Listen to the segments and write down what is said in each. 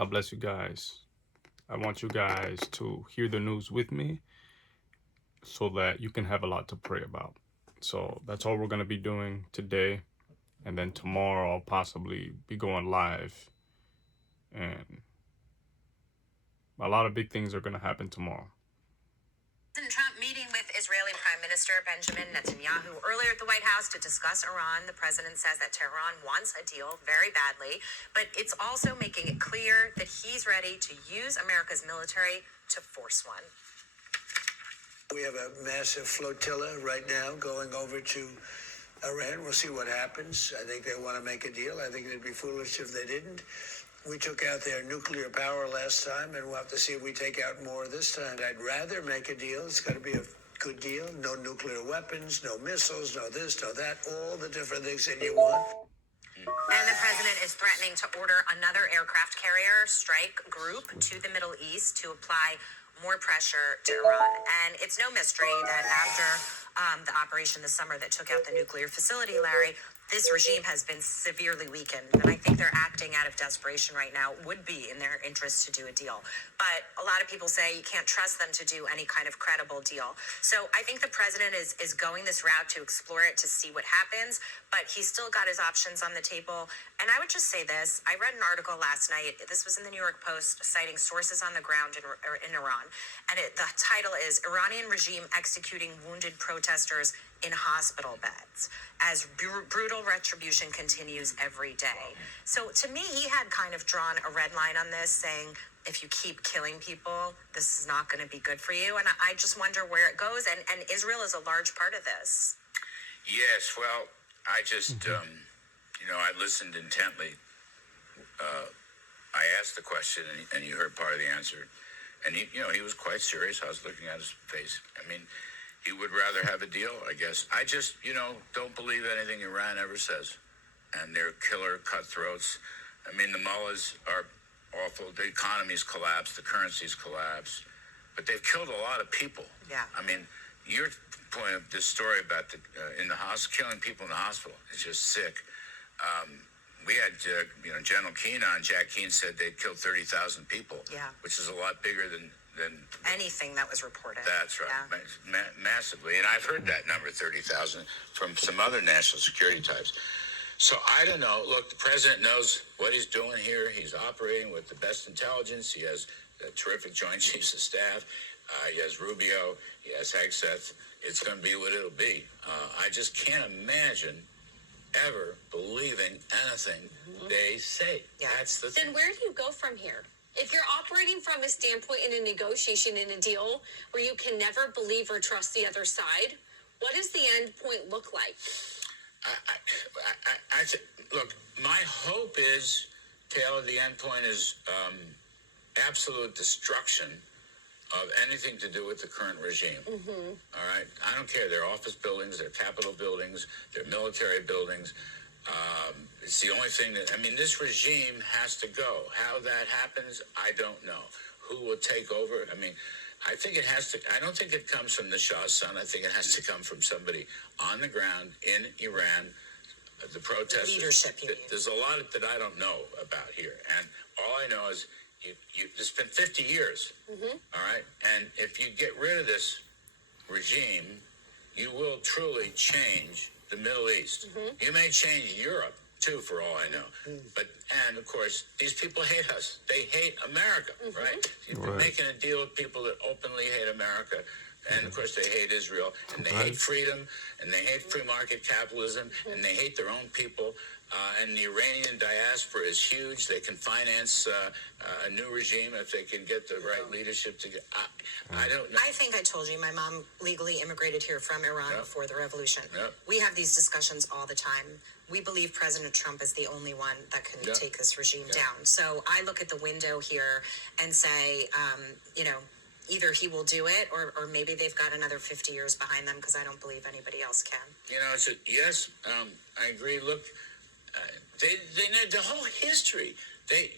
God bless you guys. I want you guys to hear the news with me so that you can have a lot to pray about. So that's all we're going to be doing today. And then tomorrow I'll possibly be going live. And a lot of big things are going to happen tomorrow. President Trump meeting with Israeli Prime Minister Benjamin Netanyahu earlier at the White House to discuss Iran. The president says that Tehran wants a deal very badly, but it's also making it clear that he's ready to use America's military to force one. We have a massive flotilla right now going over to Iran. We'll see what happens. I think they want to make a deal. I think it'd be foolish if they didn't. We took out their nuclear power last time, and we'll have to see if we take out more this time. I'd rather make a deal. It's got to be a good deal. No nuclear weapons, no missiles, no this, no that, all the different things that you want. And the president is threatening to order another aircraft carrier strike group to the Middle East to apply more pressure to Iran. And it's no mystery that after the operation this summer that took out the nuclear facility, Larry, this regime has been severely weakened. And I think they're acting out of desperation right now. Would be in their interest to do a deal. But a lot of people say you can't trust them to do any kind of credible deal. So I think the president is going this route to explore it, to see what happens. But he's still got his options on the table. And I would just say this. I read an article last night. This was in the New York Post, citing sources on the ground in Iran. And the title is Iranian Regime Executing Wounded Protesters in Hospital Beds as brutal retribution continues every day. So to me, he had kind of drawn a red line on this, saying, if you keep killing people, this is not going to be good for you. And I just wonder where it goes. And Israel is a large part of this. Yes, well, I just, I listened intently. I asked the question, and you heard part of the answer. And he was quite serious. I was looking at his face. I mean, he would rather have a deal, I guess. I just, don't believe anything Iran ever says. And they're killer cutthroats. I mean, the mullahs are awful. The economy's collapsed. The currency's collapsed. But they've killed a lot of people. Yeah. I mean, your point of this story about in the hospital, killing people in the hospital is just sick. We had, General Keane on. Jack Keane said they'd killed 30,000 people. Yeah. Which is a lot bigger than anything that was reported. That's right, yeah. Massively. And I've heard that number, 30,000, from some other national security types. So I don't know. Look, the president knows what he's doing here. He's operating with the best intelligence. He has a terrific Joint Chiefs of Staff. He has Rubio. He has Hegseth. It's going to be what it'll be. I just can't imagine ever believing anything they say. Yeah. That's the thing. Then where do you go from here? If you're operating from a standpoint in a negotiation, in a deal where you can never believe or trust the other side, what does the end point look like? Look, my hope is, Taylor, the end point is absolute destruction of anything to do with the current regime. All right? I don't care. They're office buildings, they're Capitol buildings, they're military buildings. It's the only thing this regime has to go. How that happens, I don't know. Who will take over? I think it has to. I don't think it comes from the Shah's son. I think it has to come from somebody on the ground in Iran. The protesters. Leadership. There's a lot that I don't know about here, and all I know is it's been 50 years. All right, and if you get rid of this regime, you will truly change the Middle East. You may change Europe too, for all I know. And of course, these people hate us. They hate America, right? You're making a deal with people that openly hate America. And of course, they hate Israel, and they hate freedom, and they hate free market capitalism, and they hate their own people. And the Iranian diaspora is huge. They can finance a new regime if they can get the right leadership to get. I don't know. I think I told you my mom legally immigrated here from Iran before the revolution. We have these discussions all the time. We believe President Trump is the only one that can take this regime down. So I look at the window here and say, either he will do it or maybe they've got another 50 years behind them, because I don't believe anybody else can. Yes, I agree. Look, they the whole history. They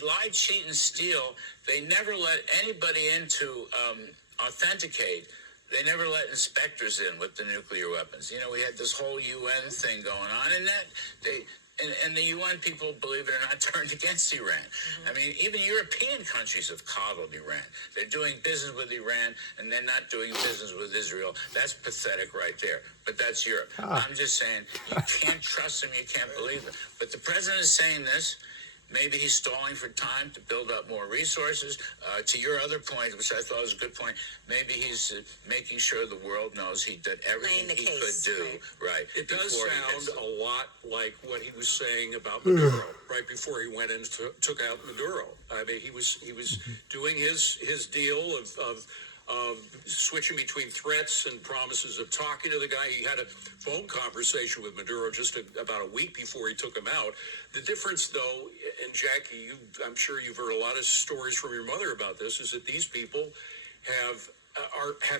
lie, cheat, and steal. They never let anybody in to authenticate. They never let inspectors in with the nuclear weapons. We had this whole UN thing going on, and that and the UN people, believe it or not, turned against Iran. I mean, even European countries have coddled Iran. They're doing business with Iran, and they're not doing business with Israel. That's pathetic right there. But that's Europe. I'm just saying, you can't trust them, you can't believe them. But the president is saying this. Maybe he's stalling for time to build up more resources. To your other point, which I thought was a good point, maybe he's making sure the world knows he did everything he could do. Right. It does sound a lot like what he was saying about Maduro right before he went in and took out Maduro. I mean, he was doing his deal of switching between threats and promises of talking to the guy. He had a phone conversation with Maduro just about a week before he took him out. The difference, though, and Jackie, I'm sure you've heard a lot of stories from your mother about this, is that these people have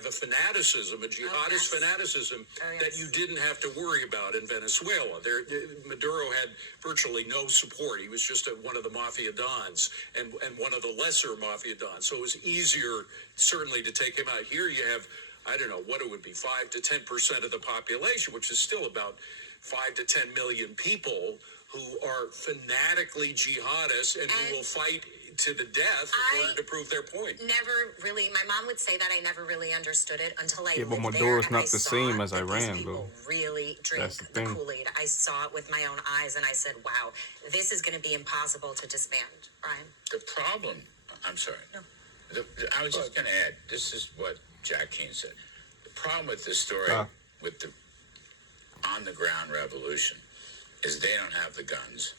a fanaticism, a jihadist fanaticism that you didn't have to worry about in Venezuela. Maduro had virtually no support. He was just one of the mafia dons and one of the lesser mafia dons. So it was easier, certainly, to take him out. Here you have, I don't know what it would be, 5 to 10% of the population, which is still about 5 to 10 million people who are fanatically jihadists and who will fight to the death in order to prove their point. Never really, my mom would say that I never really understood it until I Yeah, but lived Maduro's there, not the same as that Iran, these people though. really drink That's the the thing. Kool-Aid. I saw it with my own eyes, and I said, wow, this is going to be impossible to disband. Brian? The problem, I'm sorry. No. I was just going to add, this is what Jack Keane said. The problem with this story, with the on-the-ground revolution, is they don't have the guns,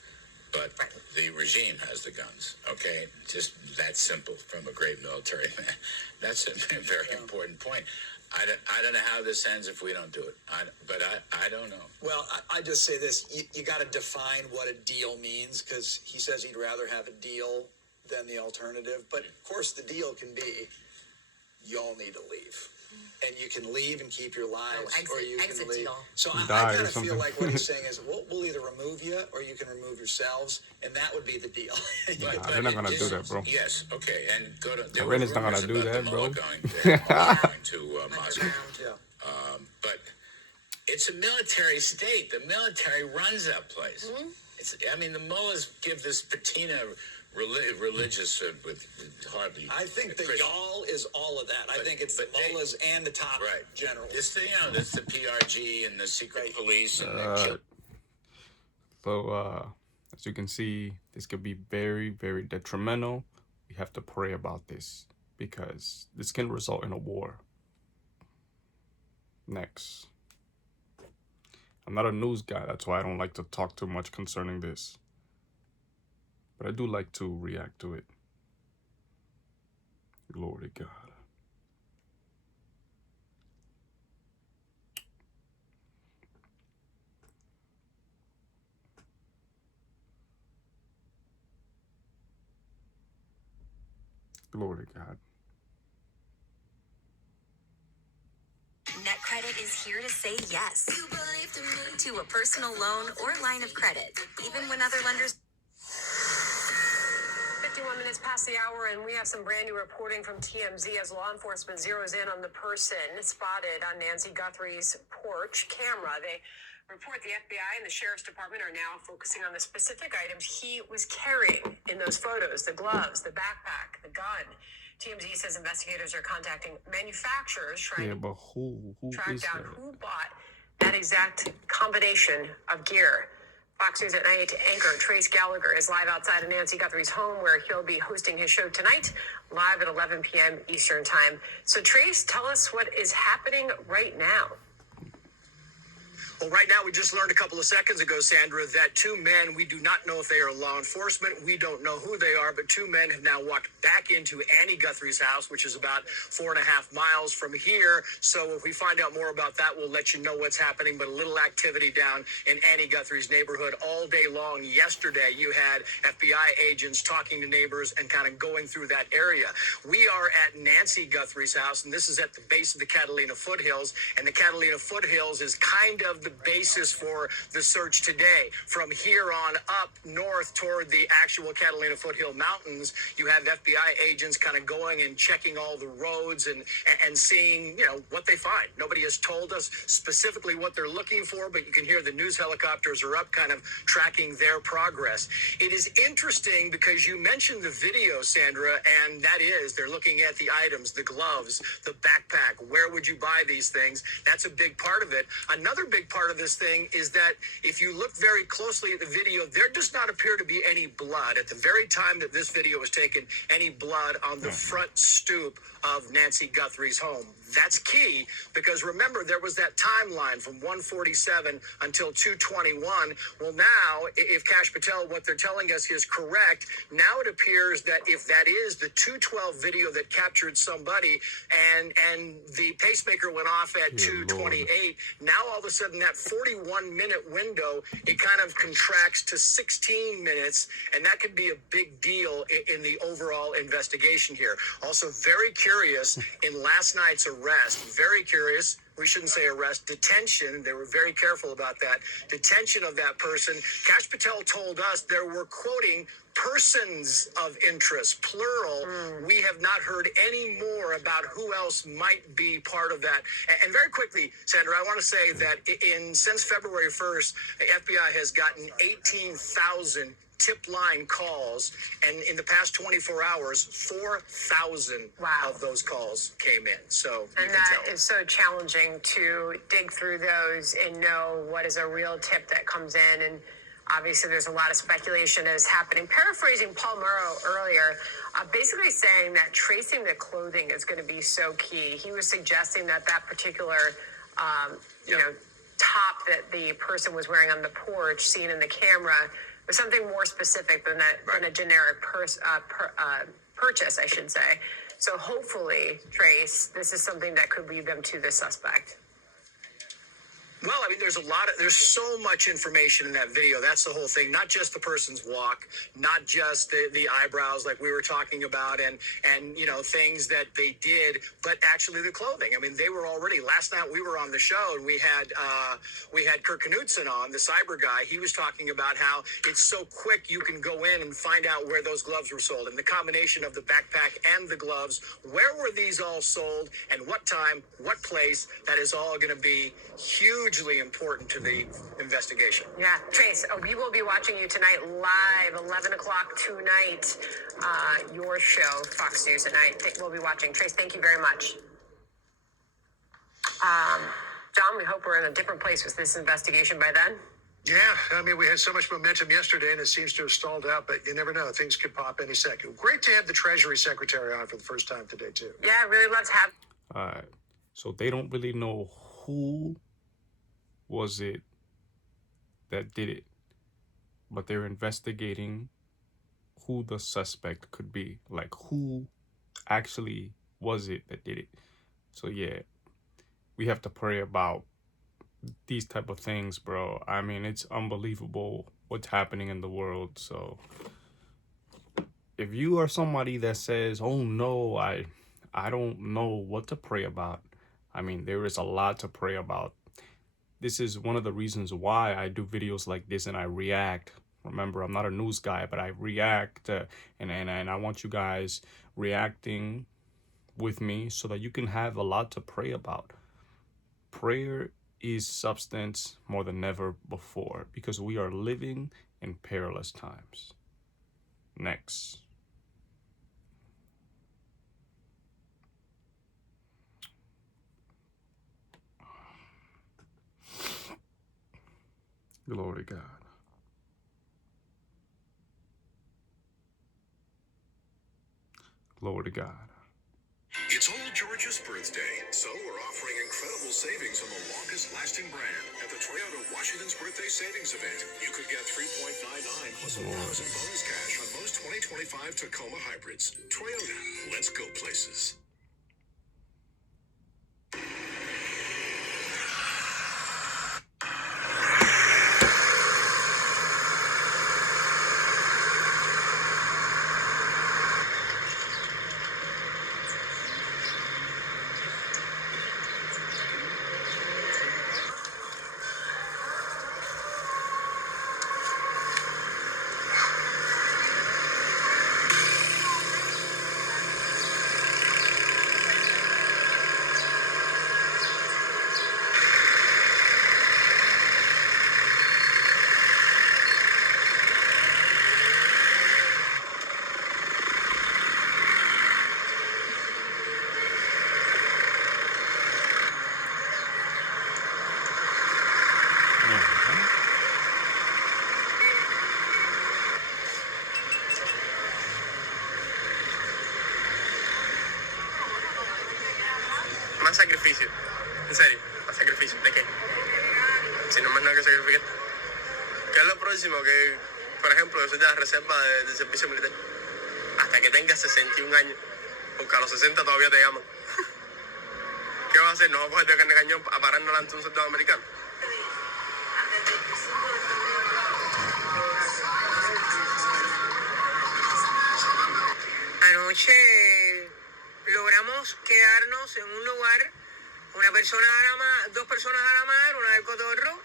but the regime has the guns, okay? Just that simple from a great military man. That's a very important point. I don't know how this ends if we don't do it, but I don't know. Well, I just say this. You got to define what a deal means, because he says he'd rather have a deal than the alternative. But, of course, the deal can be you all need to leave. And you can leave and keep your lives, or you can leave. Deal. So I kind of feel like what he's saying is we'll either remove you or you can remove yourselves, and that would be the deal. They're not going to do that, bro. Yes, okay, and go to... Iran is not going to do that, bro. Going to Moscow. Yeah. But it's a military state. The military runs that place. I mean, the mullahs give this patina religious with hardly... I think the y'all is all of that. I think it's the mullahs and the top generals. It's the PRG and the secret police. And So, as you can see, this could be very, very detrimental. We have to pray about this because this can result in a war. Next. I'm not a news guy, that's why I don't like to talk too much concerning this. But I do like to react to it. Glory to God. Glory to God. NetCredit is here to say yes to a personal loan or line of credit, even when other lenders... 51 minutes past the hour, and we have some brand new reporting from TMZ as law enforcement zeroes in on the person spotted on Nancy Guthrie's porch camera. They report the FBI and the Sheriff's Department are now focusing on the specific items he was carrying in those photos: the gloves, the backpack, the gun. TMZ says investigators are contacting manufacturers trying but who track is down that? who bought that exact combination of gear. Fox News at Night anchor Trace Gallagher is live outside of Nancy Guthrie's home, where he'll be hosting his show tonight, live at 11 p.m. Eastern Time. So, Trace, tell us what is happening right now. Well, right now, we just learned a couple of seconds ago, Sandra, that two men, we do not know if they are law enforcement. We don't know who they are, but two men have now walked back into Annie Guthrie's house, which is about 4.5 miles from here. So if we find out more about that, we'll let you know what's happening. But a little activity down in Annie Guthrie's neighborhood all day long. Yesterday, you had FBI agents talking to neighbors and kind of going through that area. We are at Nancy Guthrie's house, and this is at the base of the Catalina foothills. And the Catalina foothills is kind of the basis for the search today. From here on up north toward the actual Catalina Foothill Mountains, you have FBI agents kind of going and checking all the roads and seeing, what they find. Nobody has told us specifically what they're looking for, but you can hear the news helicopters are up kind of tracking their progress. It is interesting because you mentioned the video, Sandra, and that is they're looking at the items, the gloves, the backpack. Where would you buy these things? That's a big part of it. Another big part of this thing is that if you look very closely at the video, there does not appear to be any blood. At the very time that this video was taken, any blood on the front stoop of Nancy Guthrie's home. That's key because remember, there was that timeline from 147 until 221. Well, now, if Kash Patel, what they're telling us is correct, now it appears that if that is the 212 video that captured somebody and the pacemaker went off at 228, now all of a sudden that 41-minute window, it kind of contracts to 16 minutes, and that could be a big deal in the overall investigation here. Also, very curious in last night's arrest, very curious. We shouldn't say arrest, detention. They were very careful about that. Detention of that person. Kash Patel told us there were, quoting, persons of interest, plural. We have not heard any more about who else might be part of that. And very quickly, Sandra, I want to say that since February 1st, the FBI has gotten 18,000 tip line calls, and in the past 24 hours, 4,000 of those calls came in. So and that is so challenging to dig through those and know what is a real tip that comes in. And obviously, there's a lot of speculation that is happening. Paraphrasing Paul Murrow earlier, basically saying that tracing the clothing is going to be so key. He was suggesting that particular, top that the person was wearing on the porch, seen in the camera, was something more specific than a generic purchase, I should say. So hopefully, Trace, this is something that could lead them to the suspect. Well, I mean, there's so much information in that video. That's the whole thing. Not just the person's walk, not just the eyebrows like we were talking about and things that they did, but actually the clothing. I mean, they were already, last night we were on the show and we had Kirk Knudsen on, the cyber guy. He was talking about how it's so quick you can go in and find out where those gloves were sold. And the combination of the backpack and the gloves, where were these all sold and what time, what place, that is all going to be hugely important to the investigation. Yeah, Trace, we will be watching you tonight live, 11 o'clock tonight, your show, Fox News at Night. We'll be watching. Trace, thank you very much. John, we hope we're in a different place with this investigation by then. Yeah, I mean, we had so much momentum yesterday, and it seems to have stalled out, but you never know. Things could pop any second. Great to have the Treasury Secretary on for the first time today, too. Yeah, really love to have. All right. So they don't really know who was it that did it, but they're investigating who the suspect could be, like who actually was it that did it. So yeah, we have to pray about these type of things, bro. I mean, it's unbelievable what's happening in the world. So if you are somebody that says, oh no, I don't know what to pray about, I mean, there is a lot to pray about. This is one of the reasons why I do videos like this and I react. Remember, I'm not a news guy, but I react and I want you guys reacting with me so that you can have a lot to pray about. Prayer is substance more than ever before because we are living in perilous times. Next. Glory to God. Glory to God. It's old George's birthday, so we're offering incredible savings on the longest lasting brand at the Toyota Washington's Birthday Savings Event. You could get $3.99 plus $1,000 bonus cash on most 2025 Tacoma hybrids. Toyota, let's go places. gran sacrificio. En serio, ¿a sacrificio? ¿De qué? Si no más nada que sacrificar. ¿Qué es lo próximo? Que, por ejemplo, yo soy de la reserva de servicio militar. Hasta que tengas 61 años. Porque a los 60 todavía te llaman. ¿Qué vas a hacer? ¿No vas a coger de carne de cañón a pararnos delante de un soldado americano? Anoche logramos quedarnos en un lugar, dos personas a la mar, una del cotorro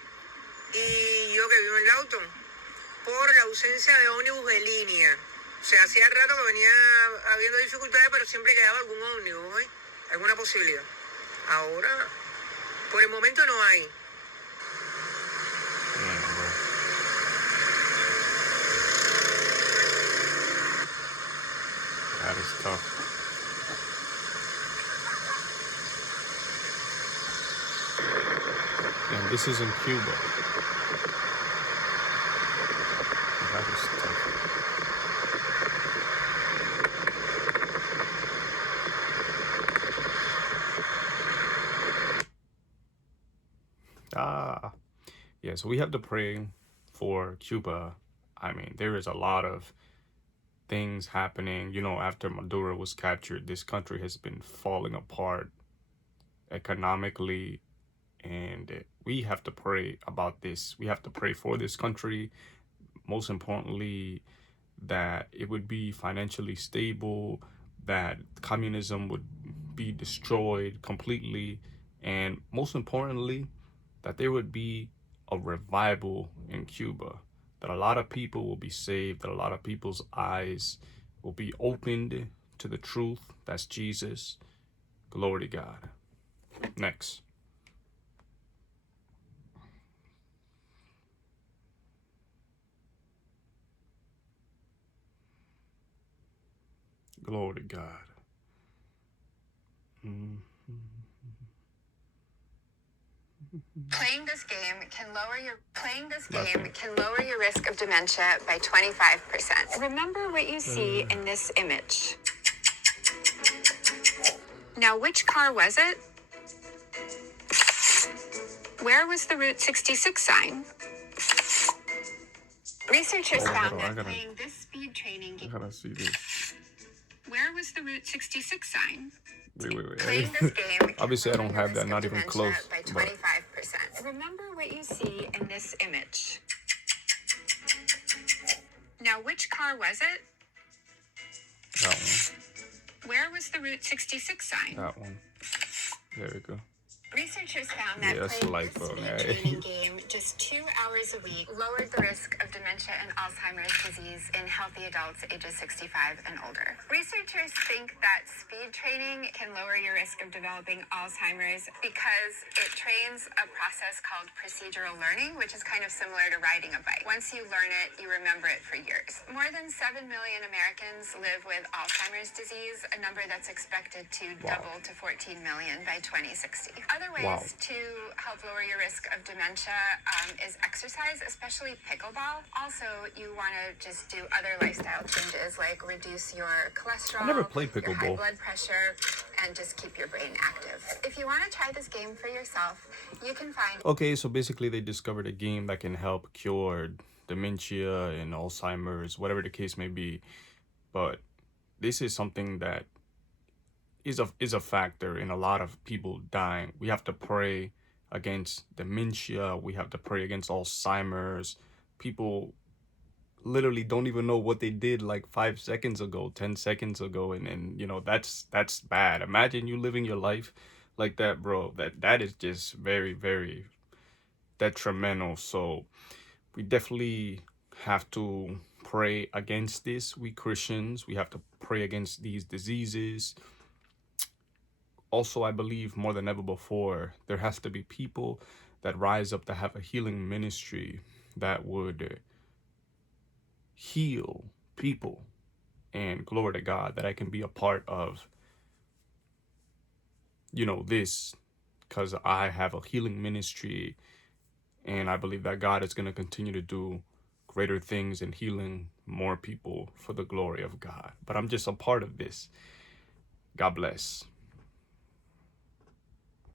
y yo que vivo en Lawton, por la ausencia de ómnibus de línea. O sea, hacía rato que venía habiendo dificultades, pero siempre quedaba algún ómnibus, ¿eh? Alguna posibilidad. Ahora, por el momento no hay. That is tough. And this is in Cuba. That is tough. Yeah, so we have to pray for Cuba. I mean, there is a lot of things happening. You know, after Maduro was captured, this country has been falling apart economically, and we have to pray about this. We have to pray for this country. Most importantly, that it would be financially stable, that communism would be destroyed completely, and most importantly, that there would be a revival in Cuba, that a lot of people will be saved, that a lot of people's eyes will be opened to the truth. That's Jesus. Glory to God. Next. Glory to God. Playing this game can lower your risk of dementia by 25%. Remember what you see in this image. Now, which car was it? Where was the Route 66 sign? Researchers found that playing this speed training game. I gotta see this. Where was the Route 66 sign? Wait. Playing this game Obviously, I don't have that, not even close. By 25%. Remember what you see in this image. Now, which car was it? That one. Where was the Route 66 sign? That one. There we go. Researchers found that playing this speed training game just 2 hours a week lowered the risk of dementia and Alzheimer's disease in healthy adults ages 65 and older. Researchers think that speed training can lower your risk of developing Alzheimer's because it trains a process called procedural learning, which is kind of similar to riding a bike. Once you learn it, you remember it for years. More than 7 million Americans live with Alzheimer's disease, a number that's expected to double to 14 million by 2060. Other ways to help lower your risk of dementia is exercise, especially pickleball. Also, you want to just do other lifestyle changes like reduce your cholesterol, I never played your high pickleball. blood pressure, and just keep your brain active. If you want to try this game for yourself, you can find... Okay, so basically they discovered a game that can help cure dementia and Alzheimer's, whatever the case may be. But this is something that is a factor in a lot of people dying. We have to pray against dementia. We have to pray against Alzheimer's. People literally don't even know what they did like 5 seconds ago, 10 seconds ago, and you know, that's bad. Imagine you living your life like that, bro. That is just very, very detrimental. So we definitely have to pray against this. We Christians, we have to pray against these diseases. Also, I believe more than ever before, there has to be people that rise up to have a healing ministry that would heal people. And glory to God that I can be a part of, you know, this, because I have a healing ministry, and I believe that God is going to continue to do greater things in healing more people for the glory of God. But I'm just a part of this. God bless.